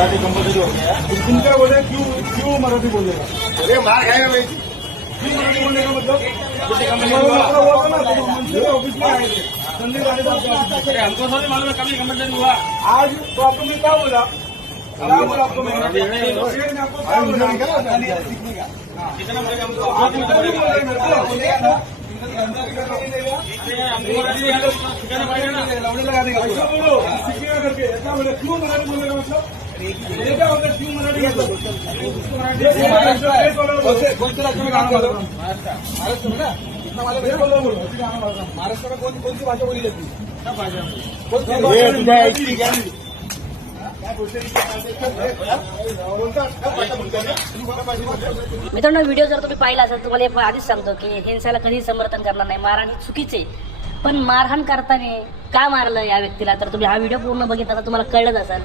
Compulsory हो गया। तुम क्या बोले, क्यों मराठी बोलेगा? अरे मार खाएगा भाई। क्यों मराठी बोलने का मतलब? ऑफिस में आए थे संजय गांधी साहब। हमको थोड़ी मालूम है कभी कंपल्सरी हुआ। आज तो आपको मैं क्या बोला आपको मैंने आपको क्या बोला? कितना पड़ेगा हमको? आप इतना भी बोल रहे मेरे को कितना पड़ेगा ना? ऐसा बोलो सीखिएगा करके, ऐसा बोले क्यों मराठी बोलेगा मतलब? ये क्या होता है, क्यों मराठी मतलब? कोणत्या राज्य में काम करतो? महाराष्ट्र में ना? महाराष्ट्र में कौन सी भाषा बोली जाती है? मित्रांनो, व्हिडिओ जर तुम्ही पाहिला असेल तुम्हाला हे आधीच सांगतो की हिंसाला कधीही समर्थन करणार नाही. मारहाण ही चुकीचे, पण मारहाण करताना का मारलं या व्यक्तीला तर तुम्ही हा व्हिडिओ पूर्ण बघितला तर तुम्हाला कळलंच असेल.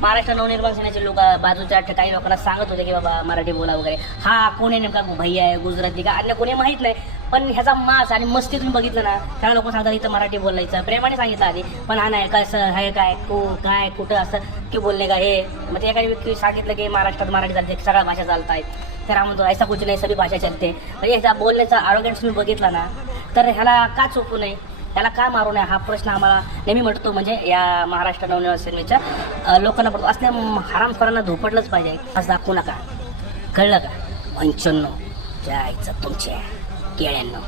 महाराष्ट्र नवनिर्माण सेनेचे लोक बाजूच्या काही लोकांना सांगत होते की बाबा मराठी बोला वगैरे. हा कोणी नेमका भैया आहे, गुजराती का अन्य कोणी माहीत नाही, पण ह्याचा मास आणि मस्ती तुम्ही बघितलं ना, त्याला लोक सांगतात इथं मराठी बोलायचं. प्रेमाने सांगितलं आधी, पण हा नाही कसं हे काय काय कुठं असं की बोलणे का हे. मग ते एखादी व्यक्ती सांगितलं की महाराष्ट्रात मराठी चालते, सगळ्या भाषा चालत आहेत. तर हा म्हणतो ऐसा कुछ नाही, सभी भाषा चलते. म्हणजे ह्याचा बोलण्याचा आरोग्यन्स तुम्ही बघितला ना, तर ह्याला का चोपू नये, त्याला का मारू नये, हा प्रश्न आम्हाला नेहमी म्हणतो. म्हणजे या महाराष्ट्र नवनिर्माण सेनेच्या लोकांना पडतो. असल्या हरामखोरांना धोपटलंच पाहिजे. असं दाखवू नका, कळलं का? 95 जायचं तुमच्या केळ्यांना.